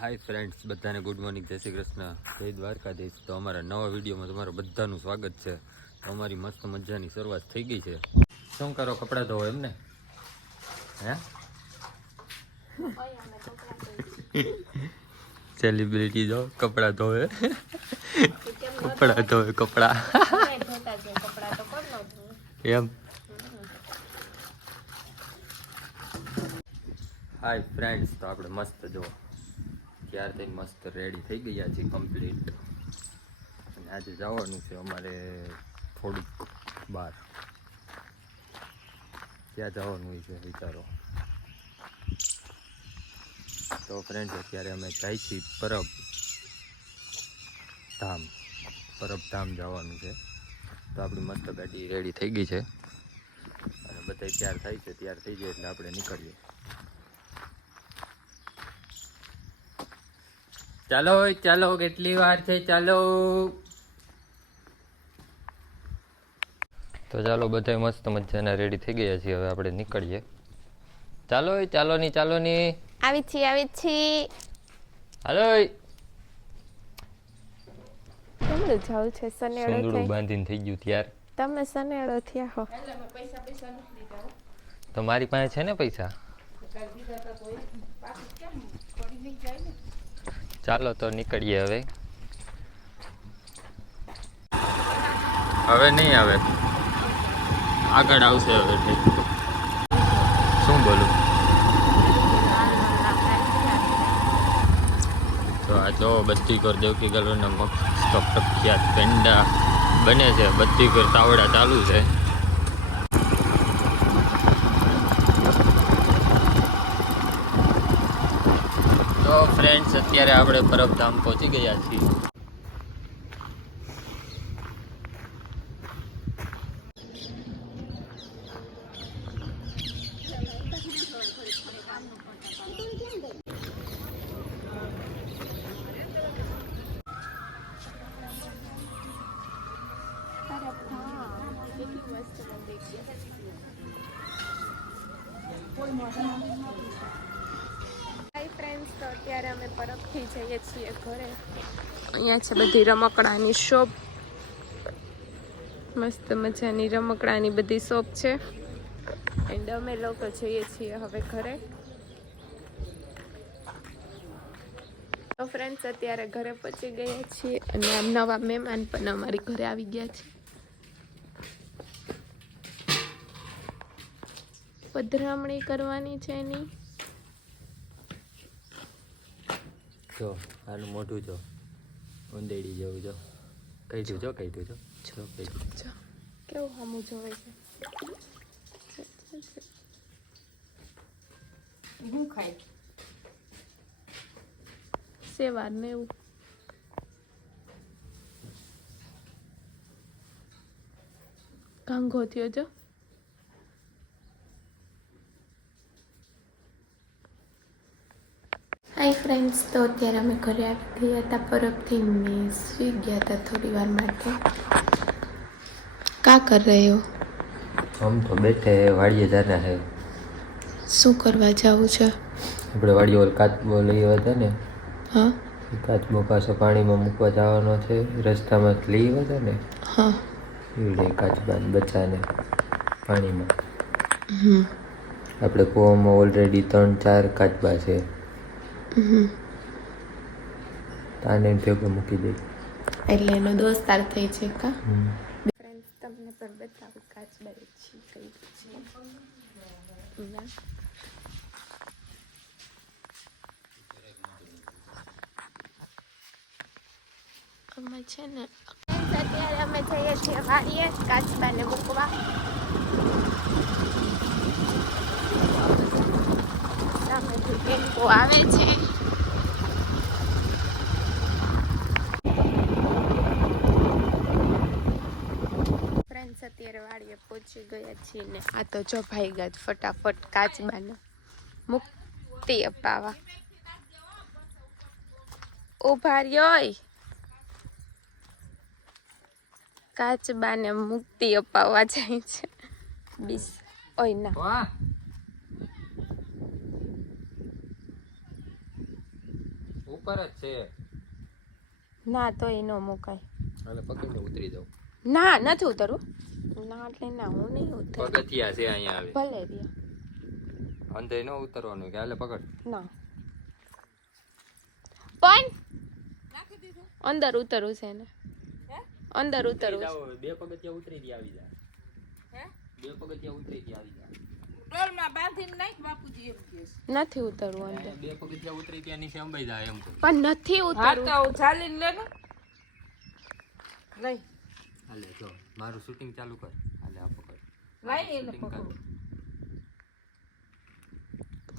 Hi friends, બધાને good morning, જય શ્રી કૃષ્ણ, જય દ્વારકાધીશ. તો અમારા નવા વિડીયોમાં તમારું બધાનું સ્વાગત છે. તો અમારી મસ્ત મજાની શરૂઆત થઈ ગઈ છે. શું કરો? કપડાં ધોવો એમને? હે સેલિબ્રિટી જો કપડાં ધોવે, કપડાં ધોવે કપડાં એમ. હાય ફ્રેન્ડ્સ, તો આપણે મસ્ત જો ત્યારથી મસ્ત રેડી થઈ ગયા છે કમ્પ્લીટ. અને આજે જવાનું છે અમારે થોડીક બહાર. ક્યાં જવાનું હોય છે વિચારો. તો ફ્રેન્ડ્સ, અત્યારે અમે જાય છીએ પરબધામ જવાનું છે. તો આપણી મસ્ત ગાડી રેડી થઈ ગઈ છે અને બધા તૈયાર થાય છે. તૈયાર થઈ જાય એટલે આપણે નીકળીએ. ચાલો ચાલો, કેટલી વાર છે? ચાલો. તો ચાલો, બધા મસ્ત મજાના રેડી થઈ ગયા છીએ. હવે આપણે નીકળીએ. ચાલો ચાલો ની, ચાલો ની. આવી છી. હાલો. કેમનું જાવ છે? સનેડો સુંદડું થઈ બાંધીને થઈ ગયું ત્યાર. તમે સનેડો થયા હો. તો મારી પાસે છે ને પૈસા. ચાલો તો નીકળીએ હવે. હવે નહીં આવે, આગળ આવશે હવે. શું બોલું? તો આ જો બત્તીકોર દેવકી ગલોના મસ્ત પ્રખ્યાત પેંડા બને છે. બત્તીકોર તાવડા ચાલુ છે. તો ફ્રેન્ડ્સ, અત્યારે આપણે પરબધામ પહોંચી ગયા છીએ. હાય ફ્રેન્ડ્સ, તો અત્યારે અમે પરબથી જઈએ છીએ ઘરે. અહીંયા છે બધી રમકડાની શોપ. મસ્ત મજાની રમકડાની બધી શોપ છે. એન્ડ અમે લોકો જઈએ છીએ હવે ઘરે. તો ફ્રેન્ડ્સ, અત્યારે ઘરે પહોંચી ગયા છીએ અને આમ નવા મહેમાન પણ અમારી ઘરે આવી ગયા છે. પધરામણી કરવાની છે એની. જો આનું મોઢું જો ઉંદેડી જેવું જો. કઈઠું જો કેવું હમું જોવે છે. હું ખાય સેવાર ને એવું. કાંગો થયો જો. હાય ફ્રેન્ડ્સ, તો અત્યારે અમે ઘરે આવી ગયા હતા પરબથી ને સુઈ ગયા હતા થોડી વાર માટે. કા કર રહે હો? આમ તો બેઠે વાડીએ જાના હે. શું કરવા જવું છે? આપણે વાડીએ ઓલ કાચબો લઈ આવ્યા હતા ને. હા. કાચબો પાછો પાણીમાં મૂકવા જવાનો છે. રસ્તામાં લઈ આવ્યા હતા ને. હા. એવડે કાચબા બચ્ચાને પાણીમાં. હમ. આપણે કૂવામાં ઓલરેડી 3-4 કાચબા છે. તાને ભેગો મૂકી દે એટલે એનો દોસ્તાર થઈ છે કા? ફ્રેન્ડ્સ, તમને પણ બતાવું કાચબા છે કઈ છે. અમે છે ને અત્યારે અમે જઈએ છીએ વાડીએ કાચબાને મૂકવા. સામેથી ટેમ્પો આવે છે. ફ્રેન્ડ્સ, અત્યારે વાડીએ પહોંચી ગયા છીએ ને આ તો જો ભાઈ ગયા ફટાફટ કાચબાને મુક્તિ અપાવા. ઉભા રહ્યો. કાચબાને મુક્તિ અપાવવા જાય છે. બીસ ઓય ના. ઉપર જ છે. ના તો એ ન મુકાય. હાલે પકડીને ઉતરી જાવ. ના નથી ઉતરવું. ના એટલે ના હું નહીં ઉતરું. પગથિયા છે અહીંયા આવે. ભલે દે. અંદર ન ઉતરવાનું કે હાલે પકડ. ના. પણ અંદર ઉતરવું છે ને. અંદર ઉતરવું છે. બે પગથિયા ઉતરી દી આવી જાય. હે? બે પગથિયા ઉતરી દી આવી જાય. ડોલમાં બાંધીને નાખ બાપુજી એમ કહે છે. નથી ઉતરવું અંદર. બે પગથિયા ઉતરી ત્યાં નીચે અંબાઈ જાય એમ કહું. પણ નથી હા ઉતરવું. તો ચાલીને લે ને લઈ હાલે જો મારું શૂટિંગ ચાલુ કર. હાલે આ પકડ. લઈ એને પકડો.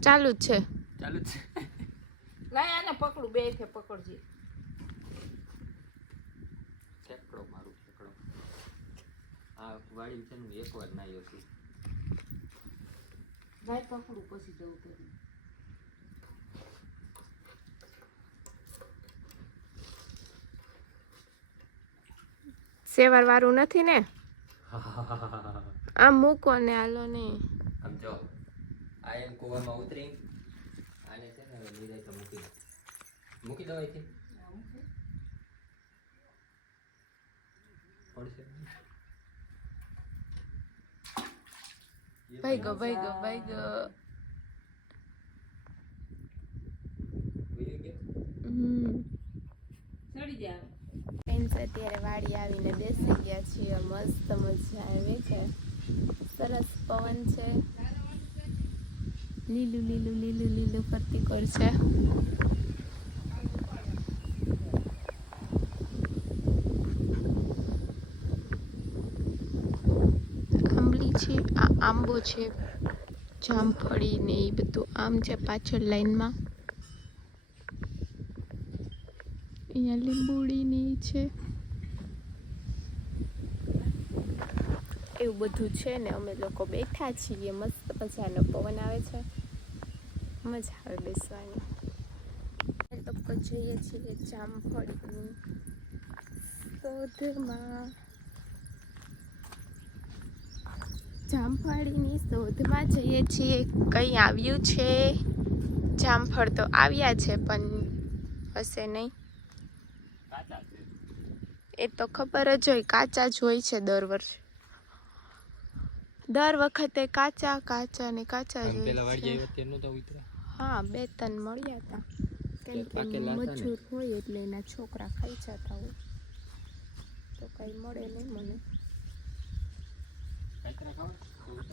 ચાલુ જ છે. ચાલુ જ છે. લઈ આને પકડું બે થી પકડજે. ઠેકડો મારું ઠેકડો. આ વાડી છે ને એકવાર નાયો છું. લઈ પકડું પછી જવું કરી. સેવાર વાળું નથી ને. આમ મૂકો ને હાલો ને. આમ જો આ એમ કુવામાં ઉતરી આને છે ને હવે લીધે તો મૂકી દો અહીંથી. પડશે. ભાઈ ગો ભાઈ ગો ભાઈ ગો. ચડી જા. ફ્રેન્ડ્સ અત્યારે વાડી આવીને બેસી ગયા છીએ. મસ્ત મજા આવે છે. સરસ પવન છે. લીલું લીલું લીલું લીલું ફરતી કોર છે. આંબલી છે. આ આંબો છે. જામફળી ને એ બધું આમ છે પાછળ લાઈનમાં. અહીંયા લીંબુડી ને છે. એવું બધું છે ને અમે લોકો બેઠા છીએ. મસ્ત મજાનો પવન આવે છે. મજા આવે બેસવાની. અમે લોકો જઈએ છીએ જામફળીની શોધમાં. જામફળીની શોધમાં જઈએ છીએ. કંઈ આવ્યું છે. જામફળ તો આવ્યા છે પણ હશે નહીં. એ તો ખબર જ હોય. કાચા જ હોય છે દર વર્ષે. દર વખતે કાચા કાચા ને કાચા જ પેલા હોય વાડી છે. આવ્યા ત્યારે નહોતા ઉતર્યા. હા 2-3 મળ્યા હતા. કેમ કે મજૂર હોય એટલે એના છોકરા ખાઈ જતા હોય તો કઈ મળે નહીં મને.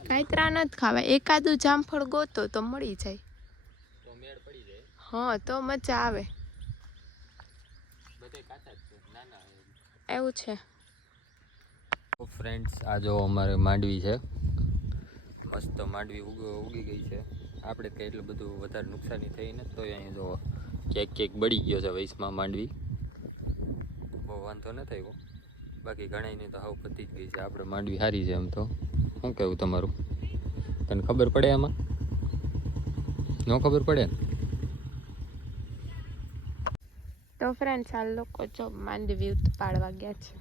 કાંતરા નથી ખાવા. એકાદું જામફળ ગોતો તો મળી જાય. તો મેળ પડી જાય. હા તો મજા આવે. બધે કાચા જ છે. નાના એવું છે. ફ્રેન્ડ્સ આ જો અમારે માંડવી છે. મસ્ત માંડવી ઉગી ગઈ છે. આપણે કંઈ એટલું બધું વધારે નુકસાની થઈ ને તો અહીંયા જો કેક બળી ગયો છે વૈસમાં માંડવી. બહુ વાંધો ન થયો. બાકી ઘણાની તો હાવ પતી જ ગઈ છે. આપણે માંડવી સારી છે એમ તો. શું કહેવું તમારું? તને ખબર પડે આમાં? ન ખબર પડે ને? તો ફ્રેન્ડ્સ આ લોકો જો માંડવી ઉતારવા ગયા છે.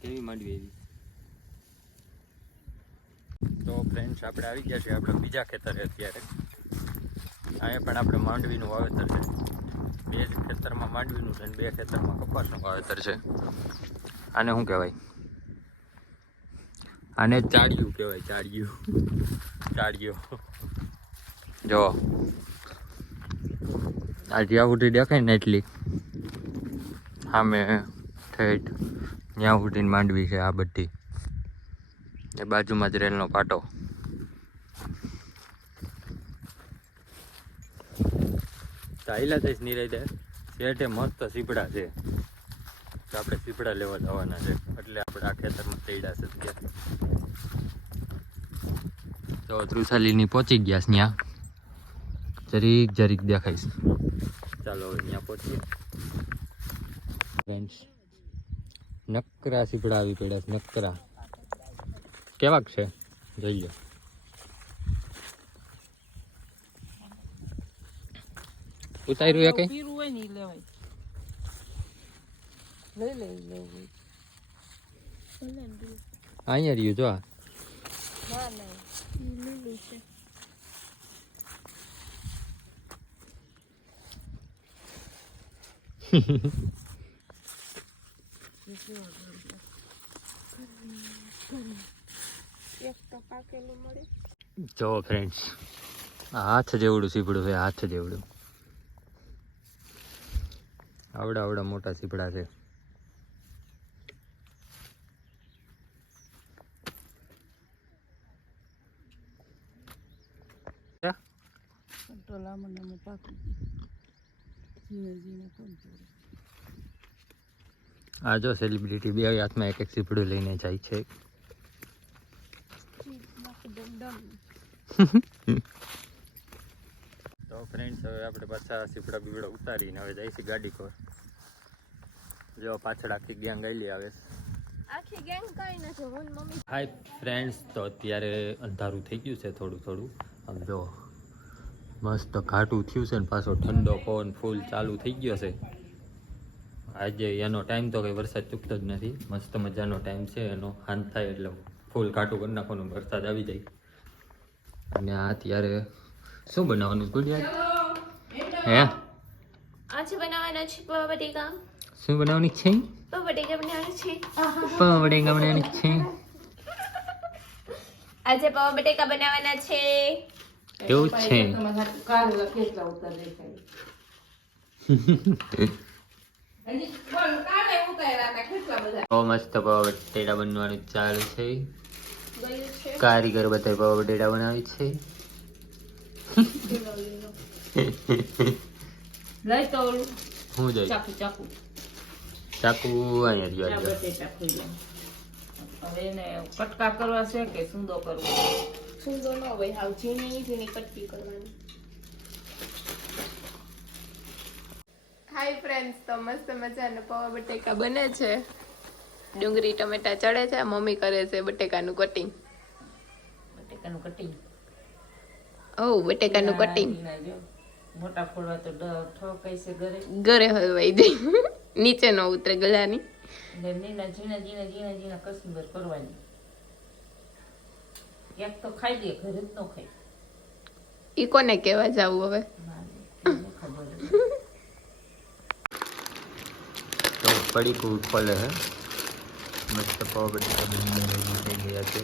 કેવી માંડવી એવી. તો ફ્રેન્ડ્સ આપણે આવી ગયા છીએ આપણે બીજા ખેતરે અત્યારે. અહીંયા પણ આપણે માંડવીનું વાવેતર છે. 2 ખેતરમાં માંડવીનું છે અને 2 ખેતરમાં કપાસનું વાવેતર છે. આને શું કહેવાય? આને ચાળિયું કહેવાય. ચાળિયું. જો આ જ્યાં સુધી દેખાય ને એટલી સામે ઠેઠ ત્યાં સુધીની માંડવી છે આ બધી. એ બાજુમાં જ રેલનો પાટો. ચાલ્યા થઈશ નિરાતે. શેઠે મસ્ત સીપડા છે. તો આપણે સીપડા લેવા જવાના છે. એટલે આપણે આ ખેતરમાં ચડ્યા છે અત્યારે. તો ત્રુસાલીની પહોંચી ગયા છે ત્યાં. જરીક દેખાઈશ. ચાલો હવે ત્યાં પહોંચીએ. ફ્રેન્ડ્સ નકરા સીપડા આવી પડ્યા છે. નકરા કેવાક છે જોઈ લો. ઉતાર્યું કે પીરું હોય ને ઈ લેવાય. લઈ. અહીંયા રહ્યું જો આ. ના ના ઈ લીલું છે. એક તો પાકેલું મળે. જો ફ્રેન્ડ્સ, હાથ જેવડું સીપડું છે, હાથ જેવડું. આવડા આવડા મોટા સીપડા છે. આ જો સેલિબ્રિટી બે હાથમાં એક એક સીપડું લઈને જાય છે. તો ફ્રેન્ડ્સ, હવે આપણે પાછા સીપડા બીપડા ઉતારીને હવે જાય છે ગાડી પર. જો પાછળ આખી ગેંગ આવેલી આવે. આખી ગેંગ કઈ નથી, હું ને મમ્મી. હાય ફ્રેન્ડ્સ, તો અત્યારે અંધારું થઈ ગયું છે થોડું થોડું. આમ જો મસ્ત ઘાટું થયું છે ને પાછો ઠંડો પવન ફૂલ ચાલુ થઈ ગયો છે. આજે એનો ટાઈમ તો કંઈ વરસાદ ચૂકતો જ નથી. મસ્ત મજાનો ટાઈમ છે એનો. હાંજ થાય એટલે ફૂલ ઘાટું કરી નાખવાનું, વરસાદ આવી જાય. અને આ અત્યારે શું બનાવવાનું ગુડિયા? હે, આજે બનાવવાના છે પૌવા બટેકા. શું બનાવવાની છે? પૌવા બટેકા બનાવવાના છે. પૌવા બટેકા બનાવવાની છે. આજે પૌવા બટેકા બનાવવાના છે. કેવું છે? કારેલા કેટલા ઉતાર દેખાય. હજી બોલ, કાલે ઉતાર્યા હતા કેટલા બધા. બહુ મસ્ત પૌવા બટેટા બનવાનું ચાલુ છે. ગયું છે. કારીગર બધા પૌવા બટેટા બનાવે છે. લઈ તો ઓલું હું જોઈ ચાકુ ચાકુ ચાકુ અહીંયા આ રહ્યો. બટેટા ખોલ્યા. હવે એને કટકા કરવા છે કે સૂંદો કરવો? સુંદર ન હોય, હાવ ઝીણી ઝીણી કટકી કરવાની. હાય ફ્રેન્ડ્સ, તો મસ્ત મજાના પૌવા બટેકા બને છે. ડુંગળી ટમેટા ચડે છે, મમ્મી કરે છે બટેકાનું કટિંગ. બટેકાનું કટિંગ. ઓ બટેકાનું કટિંગ મોટા ફોડવા તો ઠોકાઈ છે ઘરે. ઘરે હલવાઈ જાય, નીચે ન ઉતરે ગળાની. ને નીના ઝીણા ઝીણા ઝીણા ઝીણા કસુંબર કરવાની. એક તો ખાઈ દે, ઘરે જ ન ખાય. ઈ કોને કહેવા જાવું હવે? ના, એને ખબર જ. તો પડીકું ખોલે હે. મસ્ત પૌવા બટેટા બનીને થઈ ગયા છે.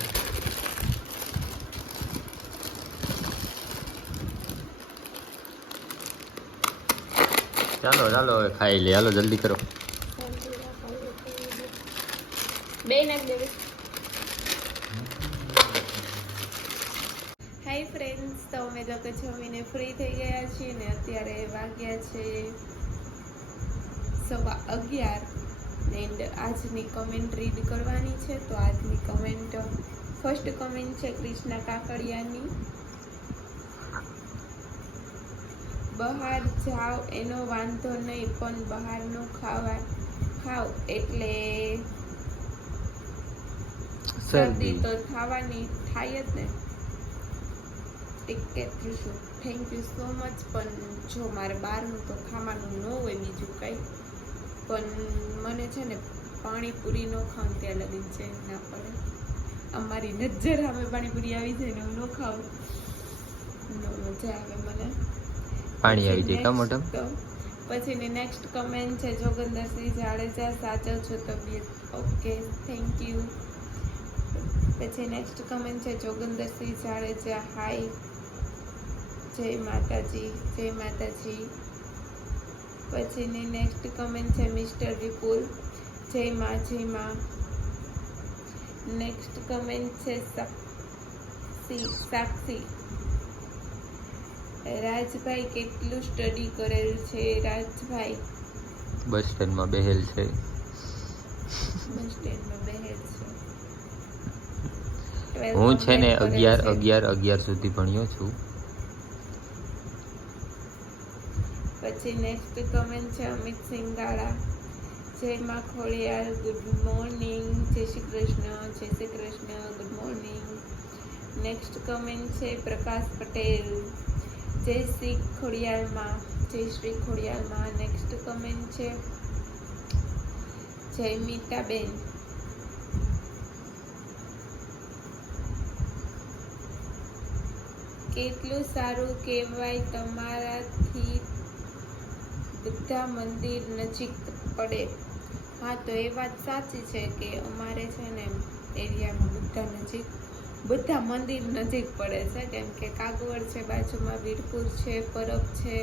ચાલો ચાલો હવે ખાઈ લે. હાલો જલ્દી કરો. બે નાખ દેવી. હાય ફ્રેન્ડ્સ, તો અમે લોકો જમીને ફ્રી થઈ ગયા છીએ ને અત્યારે વાગ્યા છે 11:15 એન્ડ આજની કમેન્ટ રીડ કરવાની છે. તો આજની કમેન્ટ, ફર્સ્ટ કમેન્ટ છે કૃષ્ણા કાકડિયાની. બહાર જાઓ એનો વાંધો નહીં, પણ બહારનું ખાવ એટલે શરદી તો થવાની થાય જ ને. ટિકિટ થઈશું. Thank you so much. પણ જો મારે બહારનું તો ખાવાનું ન હોય બીજું કંઈ, પણ મને છે ને પાણીપુરી ન ખાવું ત્યાં લગી છે ના પડે. અમારી નજર સામે પાણીપુરી આવી જાય ને હું ન ખાઉં, ન મજા આવે મને. પાણી આવી જાય કા મોઢામાં. તો પછીની નેક્સ્ટ કમેન્ટ છે જોગંદરસિંહ જાડેજા, સાચો છો તબિયત? Okay, thank you. પછી નેક્સ્ટ કમેન્ટ છે જોગંદરસિંહ જાડેજા, હાય, જય માતાજી, જય માતાજી. પછીની નેક્સ્ટ કમેન્ટ છે મિસ્ટર વિપુલ, જય મા, જય મા. નેક્સ્ટ કમેન્ટ છે સાક્ષી, રાજભાઈ કેટલું સ્ટડી કરેલું છે? રાજભાઈ બસ સ્ટેન્ડમાં બેહેલ છે. બસ સ્ટેન્ડમાં બેહેલ છે. હું છે ને 11 સુધી ભણ્યો છું. પછી નેક્સ્ટ કમેન્ટ છે અમિત સિંગાળા, જય માં ખોડિયાર, ગુડ મોર્નિંગ, જય શ્રી કૃષ્ણ, જય Shri Krishna, good morning. Next comment છે પ્રકાશ પટેલ, જય શ્રી ખોડિયારમાં, જય શ્રી ખોડિયારમાં. નેક્સ્ટ કમેન્ટ છે જય મીતાબેન, કેટલું સારું કહેવાય તમારાથી બધા મંદિર નજીક પડે. હા, તો એ વાત સાચી છે કે અમારે છે ને એરિયામાં બધા મંદિર નજીક પડે છે, કેમ કે કાગવડ છે બાજુમાં, વીરપુર છે, પરબ છે,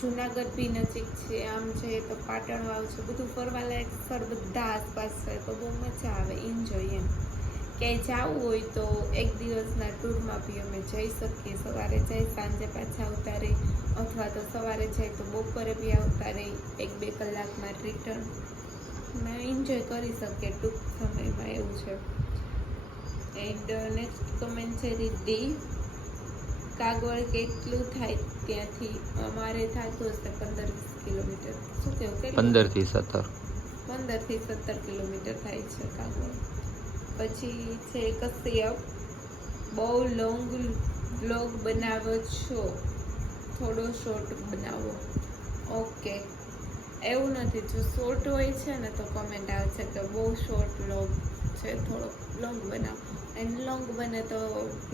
જુનાગઢ બી નજીક છે, આમ છે તો પાટણ વાવ છે, બધું ફરવાલાયક સ્થળ બધા આસપાસ છે, તો બહુ મજા આવે, એન્જોય એમ. ક્યાંય જવું હોય તો એક દિવસના ટૂરમાં બી અમે જઈ શકીએ. સવારે જઈ સાંજે પાછા આવતા રહી, અથવા તો સવારે જાય તો બપોરે બી આવતા રહી, 1-2 કલાકમાં રિટર્ન એન્જોય કરી શકીએ ટૂંક સમયમાં, એવું છે. એન્ડ નેક્સ્ટ કમેન્ટ છે રીતિ, કાગવડ કેટલું થાય ત્યાંથી? અમારે થતું હશે 15-20 કિલોમીટર. શું કેવું? 15 થી 17. 15 થી 17 કિલોમીટર થાય છે કાગવડ. પછી છે કશ્યપ, બહુ લોંગ વ્લોગ બનાવો છો, થોડો શોર્ટ બનાવો. ઓકે, એવું નથી, જો શોર્ટ હોય છે ને તો કમેન્ટ આવે છે કે બહુ શોર્ટ વ્લોગ છે, થોડો લોંગ બનાવો. એન્ડ લોંગ બને તો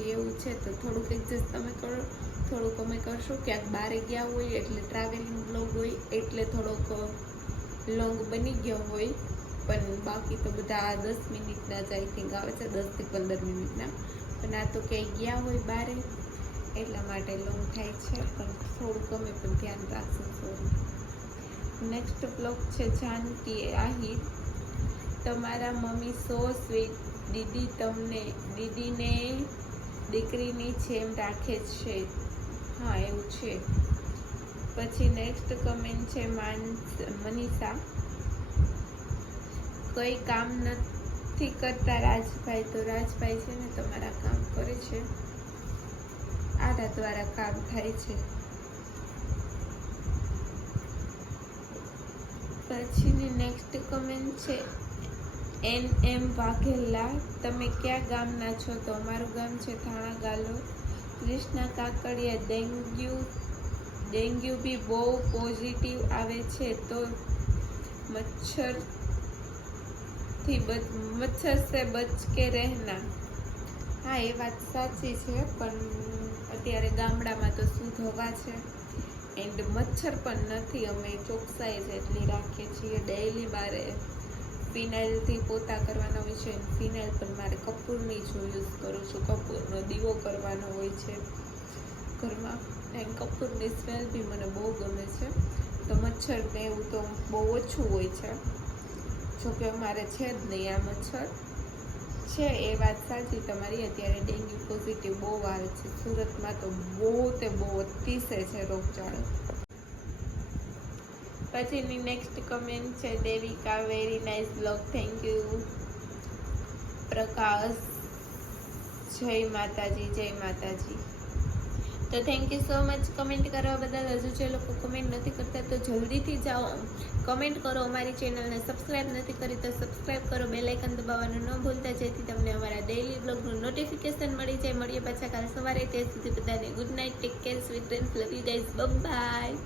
એવું છે તો થોડુંક એડજસ્ટ તમે કરો, થોડુંક અમે કરશું. ક્યાંક બહાર ગયા હોય એટલે ટ્રાવેલિંગ વ્લોગ હોય એટલે થોડોક લોંગ બની ગયો હોય, પણ બાકી તો બધા 10 મિનિટના જ આઈ થિંક આવે છે, 10 થી 15 મિનિટના. પણ આ તો ક્યાંય ગયા હોય બારે એટલા માટે લોંગ થાય છે, પણ થોડુંક અમે પણ ધ્યાન રાખશું. સોરી. નેક્સ્ટ બ્લોગ છે જાનકી આહિર, તમારા મમ્મી સો સ્વીટ, દીદીને દીકરીની જેમ રાખે છે. હા, એવું છે. પછી નેક્સ્ટ કમેન્ટ છે મનીષા, કઈ કામ નથી કરતા રાજભાઈ? તો રાજભાઈ છે ને તમારા કામ કરે છે, આના દ્વારા કામ થાય છે. પછીની નેક્સ્ટ કમેન્ટ છે NM વાઘેલા, તમે ક્યાં ગામના છો? તો અમારું ગામ છે થાણા ગાલો. કૃષ્ણા કાકડિયા, ડેન્ગ્યુ બી બહુ પોઝિટિવ આવે છે, તો મચ્છર સે બચ કે રહેના. હા, એ વાત સાચી છે, પણ અત્યારે ગામડામાં તો શુદ્ધ હવા છે એન્ડ મચ્છર પણ નથી. અમે ચોકસાઈ જેટલી રાખીએ છીએ. ડેઈલી મારે ફિનાઇલથી પોતા કરવાના હોય છે, ફિનાઇલ પણ મારે કપૂરની જ યુઝ કરું છું. કપૂરનો દીવો કરવાનો હોય છે ઘરમાં, એન્ડ કપૂરની સ્મેલ બી મને બહુ ગમે છે. તો મચ્છર ને એવું તો બહુ ઓછું હોય છે, જોકે અમારે છે જ નહીં આ મચ્છર. છે એ વાત સાચી તમારી, અત્યારે ડેન્ગ્યુ પોઝિટિવ બહુ આવે છે સુરતમાં, તો બહુ અતિશય છે રોગચાળો. પછીની નેક્સ્ટ કમેન્ટ છે Devika, very nice blog, thank you. Prakash, જય માતાજી, જય માતાજી. તો thank you so much comment કરવા બદલ. હજુ જે લોકો કમેન્ટ નથી કરતા તો જલ્દીથી જાઓ, કમેન્ટ કરો. અમારી ચેનલને સબસ્ક્રાઇબ નથી કરી તો સબસ્ક્રાઇબ કરો, બેલ આઇકન દબાવવાનું ન ભૂલતા, જેથી તમને અમારા ડેઈલી બ્લોગનું નોટિફિકેશન મળી જાય. મળીએ પાછા કાલ સવારે. ત્યાં સુધી બધાને good night, take care, sweet dreams, love you guys, bye bye.